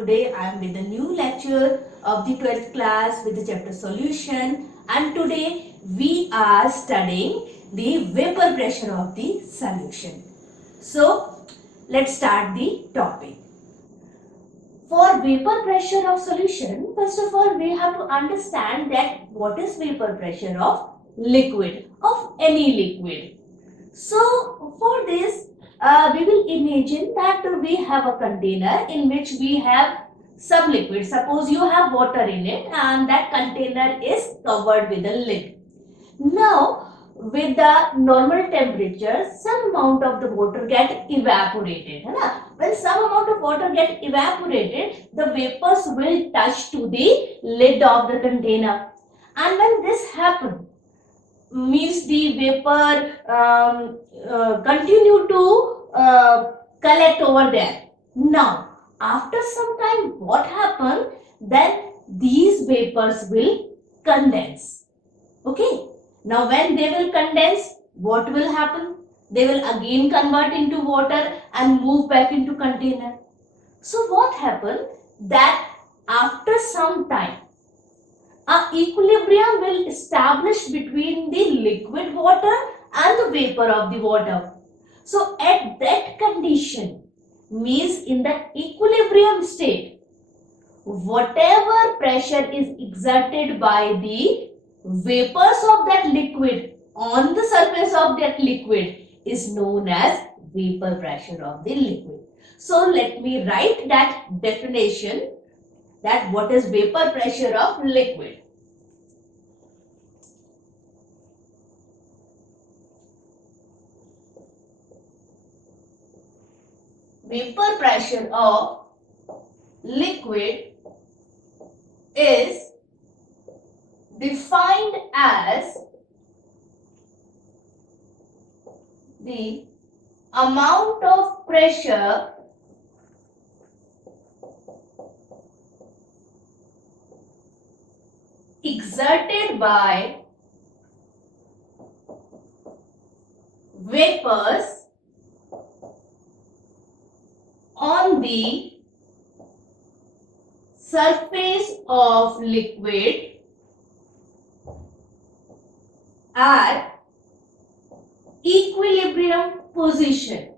today I am with a new lecture of the 12th class with the chapter solution, and today we are studying the vapor pressure of the solution. So let's start the topic. For vapor pressure of solution, first of all we have to understand that what is vapor pressure of liquid, of any liquid. So for this we will imagine that we have a container in which we have some liquid. Suppose you have water in it and that container is covered with a lid. Now with the normal temperature some amount of the water get evaporated. When some amount of water get evaporated, the vapors will touch to the lid of the container, and when this happens, means the vapor continue to collect over there. Now after some time what happen, then these vapors will condense. Okay, now when they will condense, what will happen? They will again convert into water and move back into container. So what happened, that after some time an equilibrium will establish between the liquid water and the vapor of the water. So at that condition, means in that equilibrium state, whatever pressure is exerted by the vapors of that liquid on the surface of that liquid is known as vapor pressure of the liquid. So let me write that definition, that what is vapor pressure of liquid. Vapor pressure of liquid is defined as the amount of pressure exerted by vapors on the surface of liquid at equilibrium position.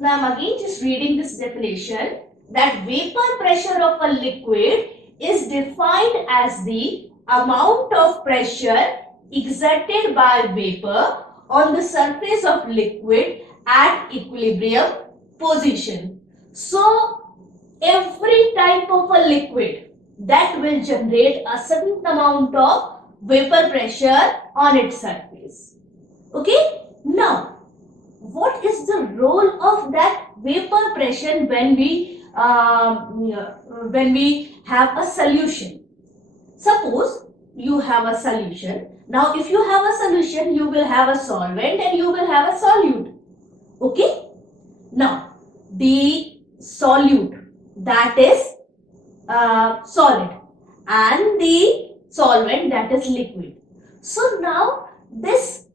Now I'm again just reading this definition, that vapor pressure of a liquid is defined as the amount of pressure exerted by vapor on the surface of liquid at equilibrium position. So every type of a liquid that will generate a certain amount of vapor pressure on its surface. Okay, now what is the role of that vapor pressure when we have a solution? Suppose you have a solution. Now if you have a solution, you will have a solvent and you will have a solute. Okay, now the solute, that is solid, and the solvent, that is liquid. So now this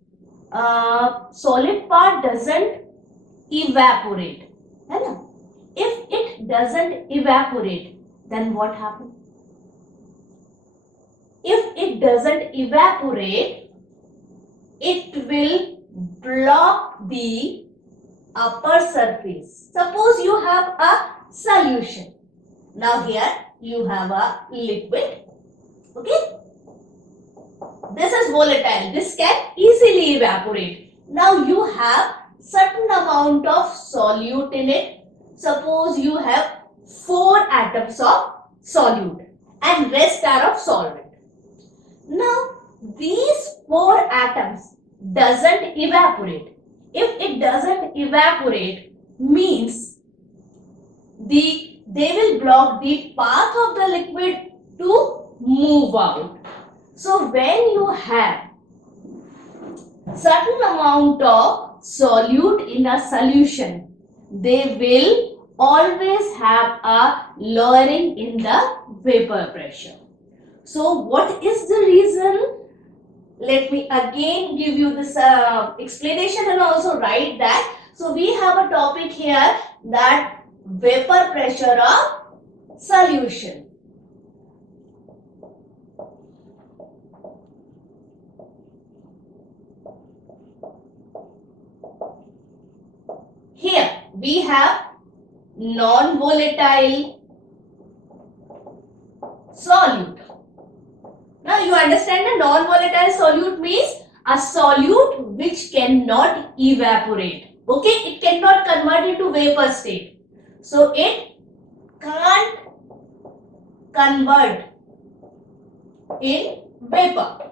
solid part doesn't evaporate. If it doesn't evaporate, then what happens? If it doesn't evaporate, it will block the upper surface. Suppose you have a solution. Now here you have a liquid. Okay, this is volatile, this can easily evaporate. Now you have certain amount of solute in it. Suppose you have 4 atoms of solute and rest are of solvent. Now these 4 atoms doesn't evaporate. If it doesn't evaporate, means they will block the path of the liquid to move out. So when you have certain amount of solute in a solution, they will always have a lowering in the vapor pressure. So what is the reason let me again give you this explanation and also write that. So we have a topic here, that vapor pressure of solution. Here we have non-volatile solute. Now you understand, the non-volatile solute means a solute which cannot evaporate. Okay, it cannot convert into vapor state. So it can't convert in vapor.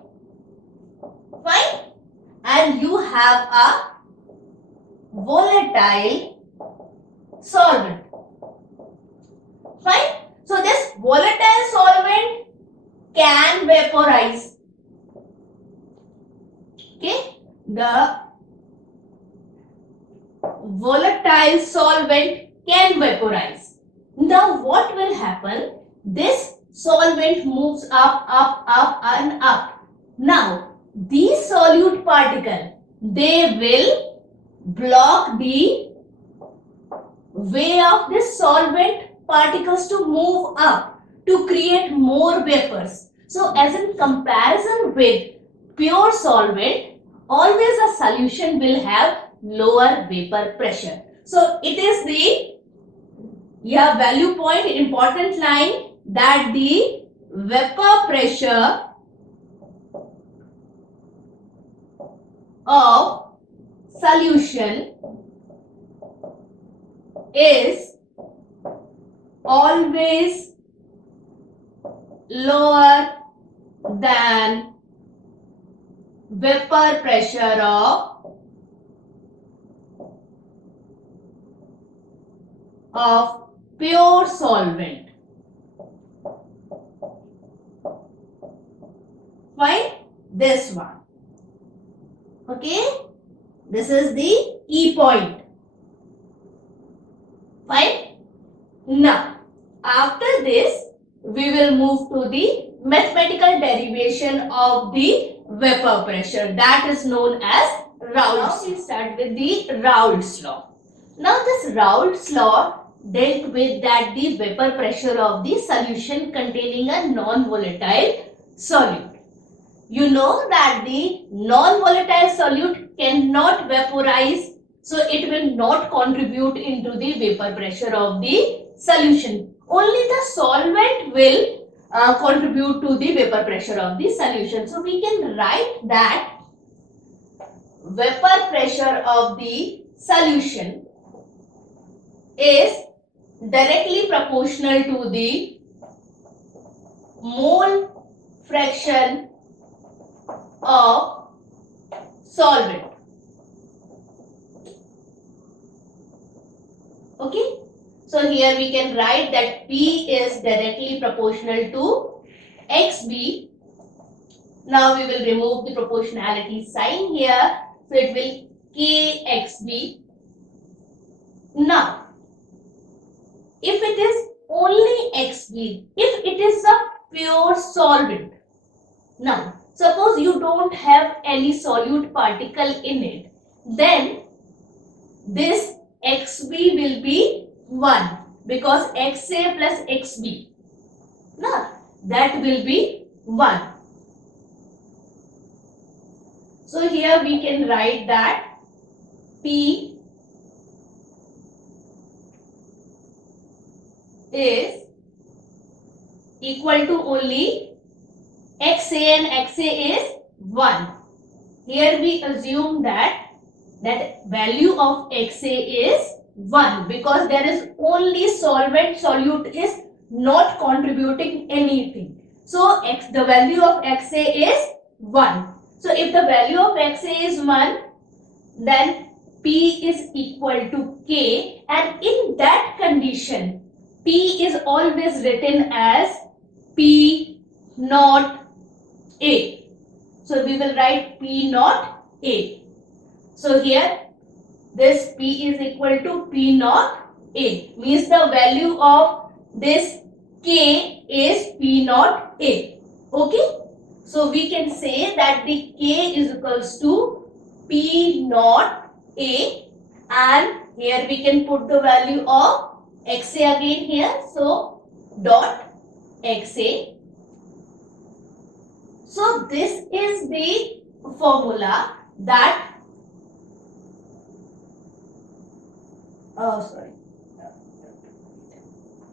Fine. And you have a volatile solvent. Fine. So this volatile solvent can vaporize. Okay. The volatile solvent can vaporize. Now what will happen? This solvent moves up, up, up and up. Now these solute particles, they will block the way of this solvent particles to move up to create more vapors. So as in comparison with pure solvent, always a solution will have lower vapor pressure. So it is the value point, important line, that the vapor pressure of solution is always lower than vapor pressure of pure solvent. Fine, this one. Okay, this is the key point. Fine. Now after this we will move to the mathematical derivation of the vapor pressure, that is known as Raoult's. Now we start with the Raoult's law. Now this Raoult's law dealt with that the vapor pressure of the solution containing a non-volatile solute. You know that the non-volatile solute cannot vaporize, so it will not contribute into the vapor pressure of the solution. Only the solvent will contribute to the vapor pressure of the solution. So we can write that vapor pressure of the solution is directly proportional to the mole fraction of solvent. Okay, so here we can write that P is directly proportional to XB. Now we will remove the proportionality sign here, so it will KXB. Now if it is only XB, if it is a pure solvent, now suppose you don't have any solute particle in it, then this XB will be 1, because XA plus XB, that will be 1. So here we can write that P is equal to only XA, and XA is 1. Here we assume that value of XA is 1, because there is only solvent, solute is not contributing anything. So the value of XA is 1. So if the value of XA is 1, then P is equal to K, and in that condition P is always written as P naught A. So we will write P naught A. So here this P is equal to P naught A, means the value of this K is P naught A. Okay. So we can say that the K is equals to P naught A, and here we can put the value of XA again here. So dot XA. So this is the formula that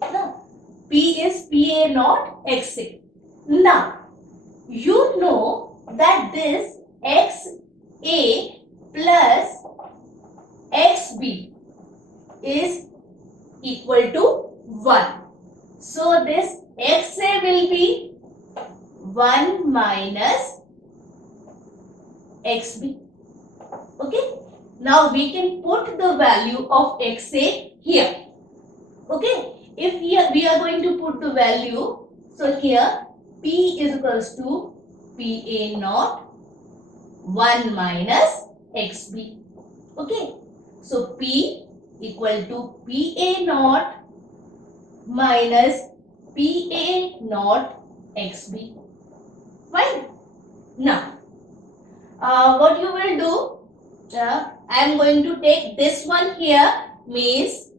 no, P is PA naught XA. Now you know that this XA plus XB is equal to 1. So this XA will be 1 minus XB. Okay. Now we can put the value of XA here. Okay. If we are going to put the value, so here P is equals to PA naught 1 minus XB. Okay. So P equal to PA naught minus PA naught XB. Fine. Now, what you will do, I am going to take this one here, means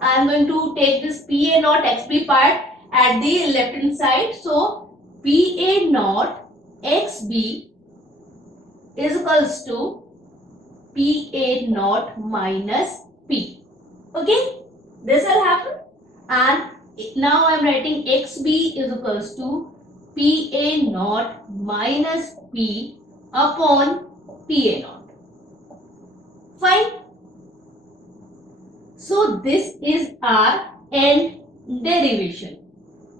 I am going to take this PA naught XB part at the left hand side. So PA naught XB is equals to PA naught minus P. Okay, this will happen, and now I am writing XB is equals to PA naught minus P upon PA naught. Fine. So this is our end derivation.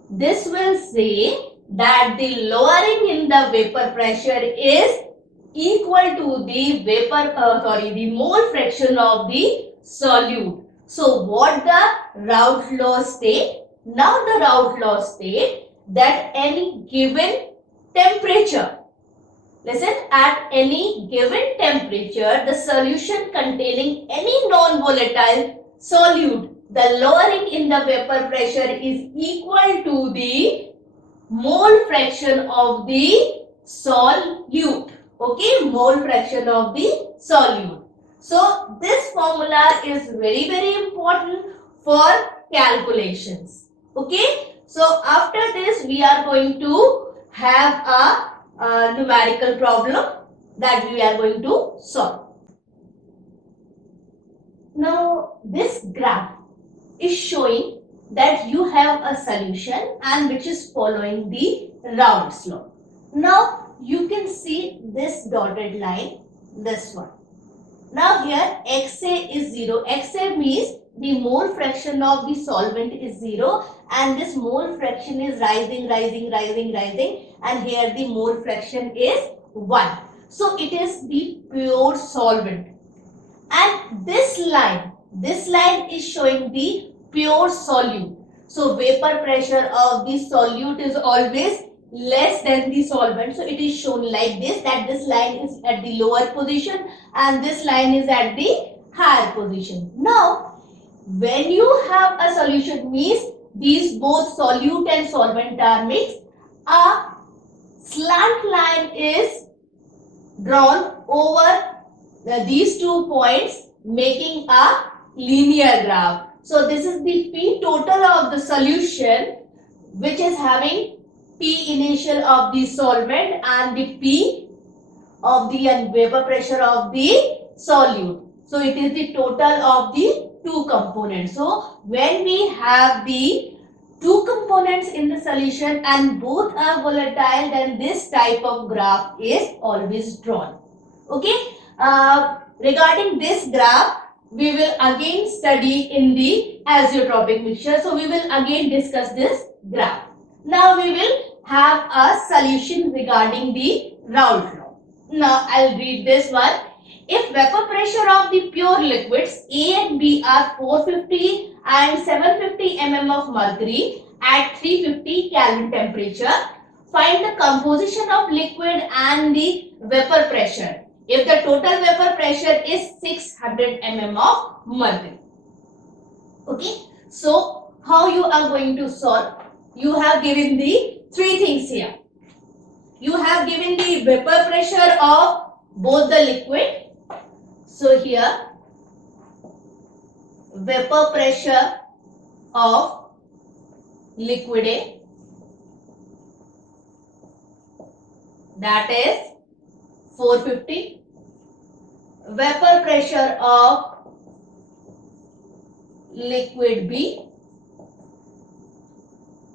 This will say that the lowering in the vapor pressure is equal to the the mole fraction of the solute. So what the Raoult law state? Now the Raoult law state that any given temperature, listen, at any given temperature, the solution containing any non-volatile solute, the lowering in the vapor pressure is equal to the mole fraction of the solute. Okay, mole fraction of the solute. So this formula is very, very important for calculations. Okay, so after this we are going to have a numerical problem that we are going to solve. Now this graph is showing that you have a solution and which is following the Raoult's law. Now you can see this dotted line, this one. Now here XA is 0. XA means the mole fraction of the solvent is 0, and this mole fraction is rising, and here the mole fraction is 1. So it is the pure solvent. And this line is showing the pure solute. So vapor pressure of the solute is always less than the solvent. So it is shown like this, that this line is at the lower position and this line is at the higher position. Now, when you have a solution, means these both solute and solvent are mixed, a slant line is drawn over these 2 points, making a linear graph. So this is the P total of the solution, which is having P initial of the solvent and the P of the vapor pressure of the solute. So it is the total of the 2 components. So when we have the 2 components in the solution and both are volatile, then this type of graph is always drawn. Okay. Regarding this graph, we will again study in the azeotropic mixture. So we will again discuss this graph. Now we will have a solution regarding the Raoult law. Now I'll read this one. If vapor pressure of the pure liquids A and B are 450 and 750 mm of mercury at 350 Kelvin temperature, find the composition of liquid and the vapor pressure if the total vapor pressure is 600 mm of mercury. Okay, so how you are going to solve? You have given the 3 things here. you have given the vapor pressure of both the liquid. So here vapor pressure of liquid A, that is 450. Vapor pressure of liquid B,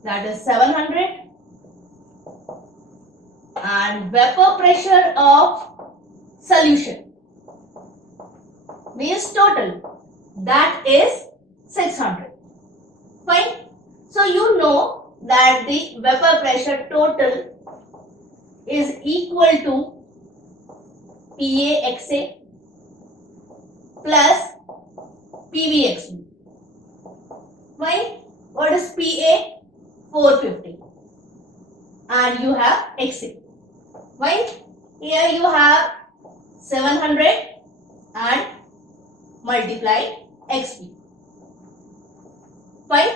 that is 700. And vapor pressure of solution means total, that is 600. Fine. So you know that the vapor pressure total is equal to PAXA plus PVXB. Fine. What is PA? 450. And you have XA. Right? Here you have 700 and multiply XP. Fine?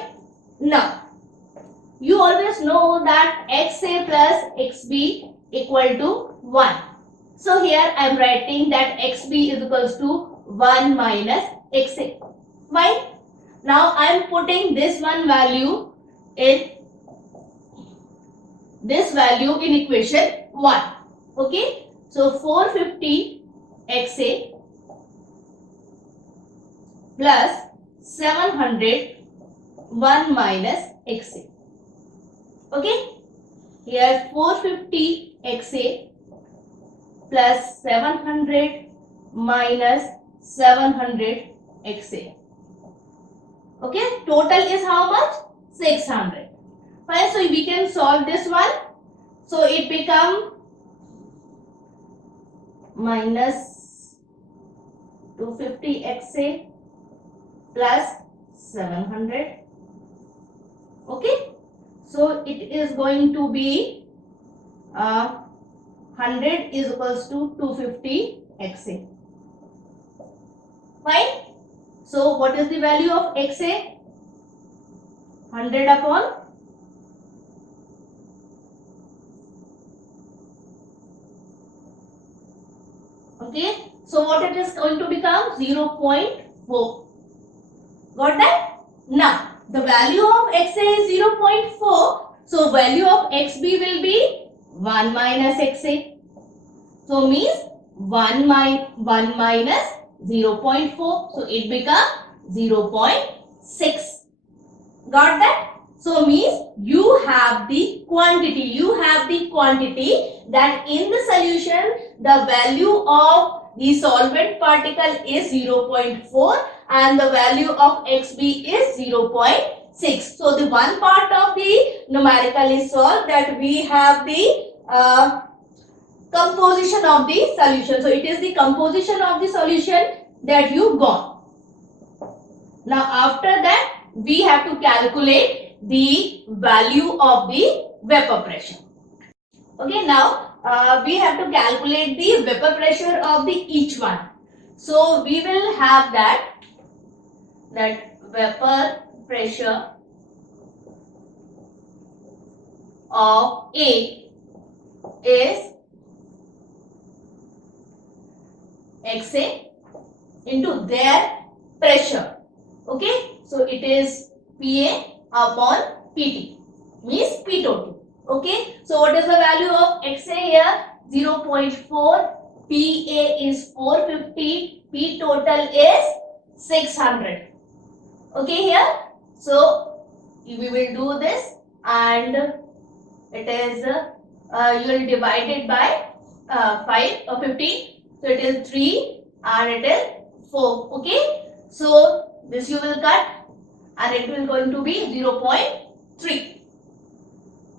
Now, you always know that XA plus XB equal to 1. So here I am writing that XB is equals to 1 minus XA. Fine? Now I am putting this one value in equation 1. Okay, so 450 XA plus 700 1 minus XA. Okay, here 450 XA plus 700 minus 700 XA. Okay, total is how much? 600. Fine, so we can solve this one. So it become minus 250 XA plus 700. Okay, so it is going to be 100 is equals to 250 XA. Fine. So what is the value of XA? 100 upon okay, so what it is going to become? 0.4. Got that? Now, the value of XA is 0.4. So, value of XB will be 1 minus XA. So, means 1 minus 0.4. So, it becomes 0.6. Got that? So, means you have the quantity that in the solution, the value of the solvent particle is 0.4 and the value of XB is 0.6. So, the one part of the numerical is solved, that we have the composition of the solution. So, it is the composition of the solution that you got. Now, after that, we have to calculate the value of the vapor pressure. Okay, now we have to calculate the vapor pressure of the each one. So we will have that vapor pressure of A is XA into their pressure. Okay, so it is PA upon PT, means P total. Okay, so what is the value of XA here? 0.4, PA is 450, P total is 600. Okay, here, so we will do this and it is you will divide it by 5 or 15. So it is 3 and it is 4. Okay, so this you will cut and it will going to be 0.3.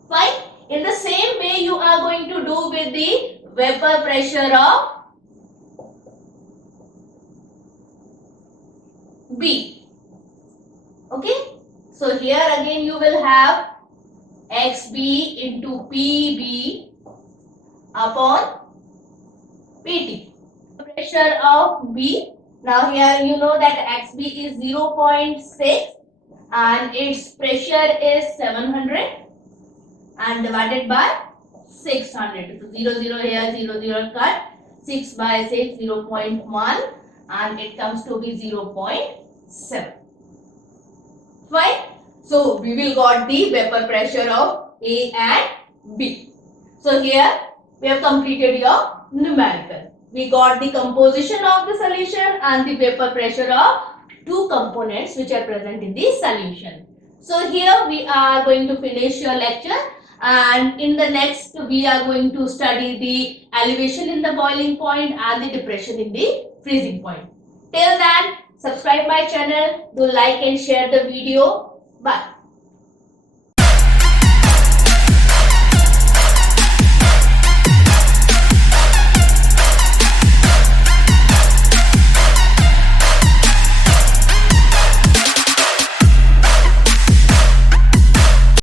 Fine. In the same way you are going to do with the vapor pressure of B. Okay. So here again you will have XB into PB upon PT. Pressure of B. Now here you know that XB is 0.6 and its pressure is 700 and divided by 600. So 0, 0 here, 0, 0 cut. 6 by 6, 0.1 and it comes to be 0.7. Fine. So we will got the vapor pressure of A and B. So here we have completed your numerical. We got the composition of the solution and the vapor pressure of two components which are present in the solution. So here we are going to finish your lecture, and in the next we are going to study the elevation in the boiling point and the depression in the freezing point. Till then, subscribe my channel, do like and share the video. Bye.